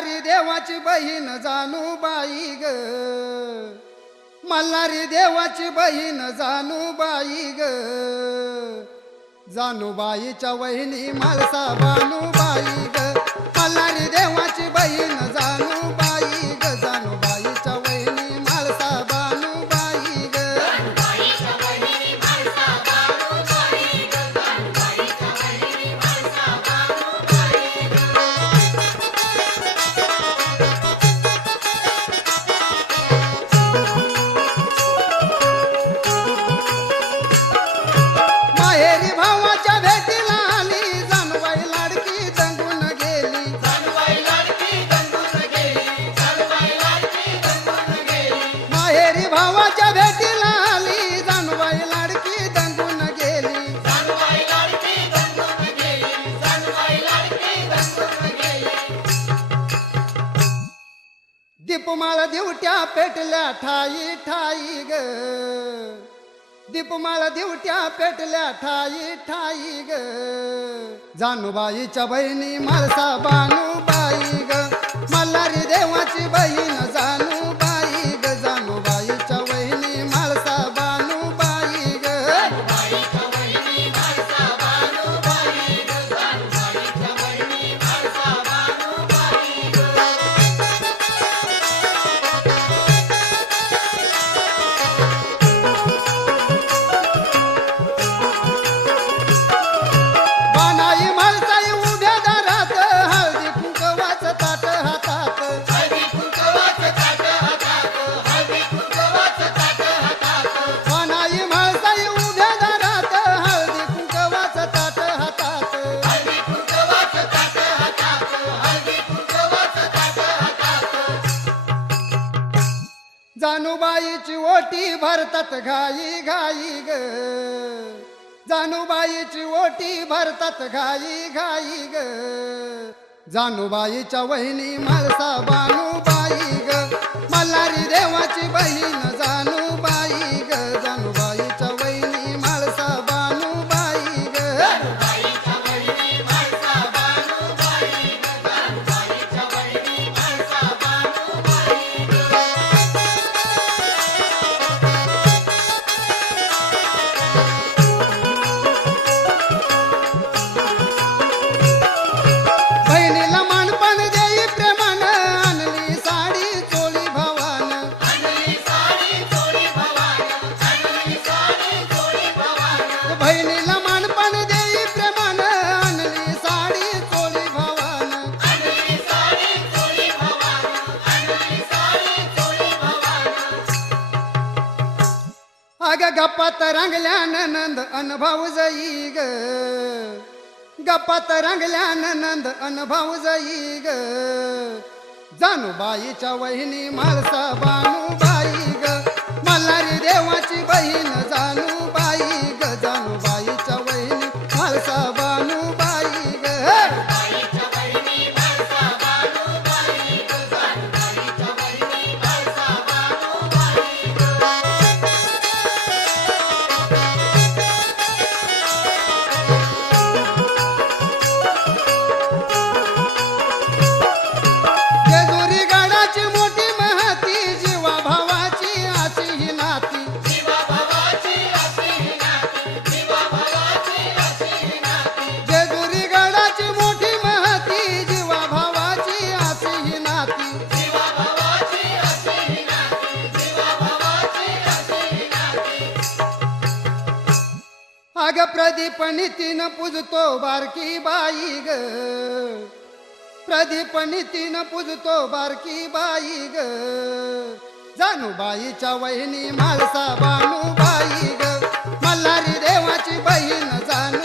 मल्हारी देवाची बहीण जाणूबाई ग. मल्हारी देवाची बहीण जाणूबाई ग. जाणूबाईच्या वहिनी मालसा बानूबाई ग. मल्हारी देवा दीपमाळ दिवट्या पेटल्या ठाई ठाई ग. दीपमाळ दिवट्या पेटल्या ठाई ठाई ग. जानुबाईच्या बहिणी मालसा बानू बाईची ओटी भरतात घाई घाई ग. जानुबाईची ओटी भरतात घाई घाई ग. जानुबाईच्या वहिनी मालसा बानूबाई ग. मल्हारी देवाची बहीण अग गप्पात रंगल्या नंद अनुभव जाई ग गप्पात रंगल्या नंद अनुभव जाई ग जानुबाईच्या वहिनी मालसा बानूबाई ग मल्हारी देवाची बहीण जाणू प्रदीप नितीन पूजतो बारकी बाई ग. प्रदीप नितीन पूजतो बारकी बाई ग. जानुबाईच्या वहिनी मालसा बानूबाई ग. मल्हारी देवाची बहीण जानुबाई